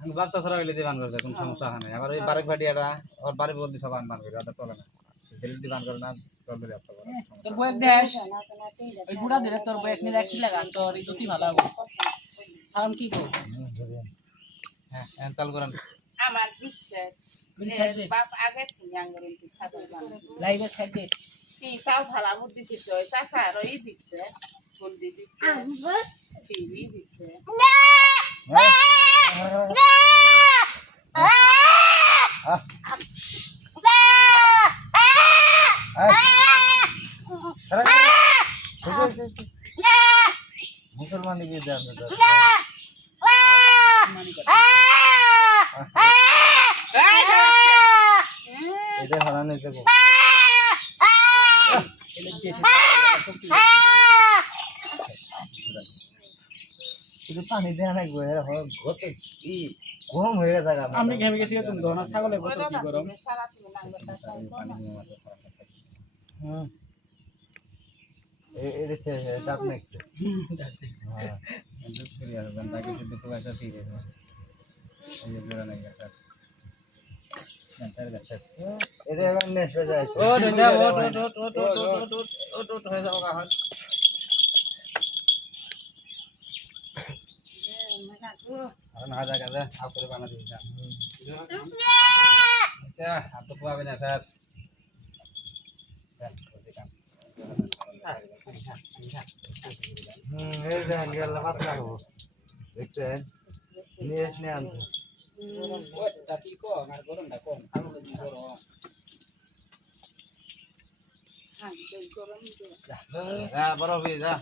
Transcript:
আমি বাচ্চা ছাড়া হইলে দিবান করবে কোনো সমস্যা হয় না আবার ওই বারেক ভাটিয়াটা ওর বাড়ি বলতে সব আনবান করে ওটা চলে না দিলে দিবান করে না চলবে রাস্তা করে তোর বয়েক দেশ ওই বুড়া দিলে তোর বয়েক নিলে একই লাগান তোর ইজ্জতই ভালো হবে কারণ কি কর হ্যাঁ চালু করেন আমার বিশ্বাস বাপ আগে থেকে আঙ্গুরের কি সাদা বানা লাইভে সাইড দিস কি তাও ভালো বুদ্ধি ছিল চাচা আরো দিচ্ছে বন্দি দিচ্ছে টিভি দিচ্ছে মুসলমান গিয়ে দেন এটা হারানো যাবো কিন্তু পানি দেওয়া নাই ঘটে কি গরম হয়ে গেছে আমি ঘেমে গেছি তুমি ধরনা ছাগলের বোতল কি গরম সারা তুমি নাঙ্গলটা এটা চাপ নাকছে হ্যাঁ দুধ ফিরে আসবেন তাকে শুধু পয়সা ফিরে এই যে জোড়া নাই গেছে এটা এবার নেক্সট হয়ে যায় ও হয়ে যাবো কাহন এখন হাজার কাজে হাত করে বানা দিয়েছে আচ্ছা হাত তো পাবে না স্যার এই যে গেল পাতলা হবো দেখছেন নিয়ে এসে আনছে কি কো আমার গরমটা কম আলু বেশি গরম হ্যাঁ গরম যা বড় হয়ে যা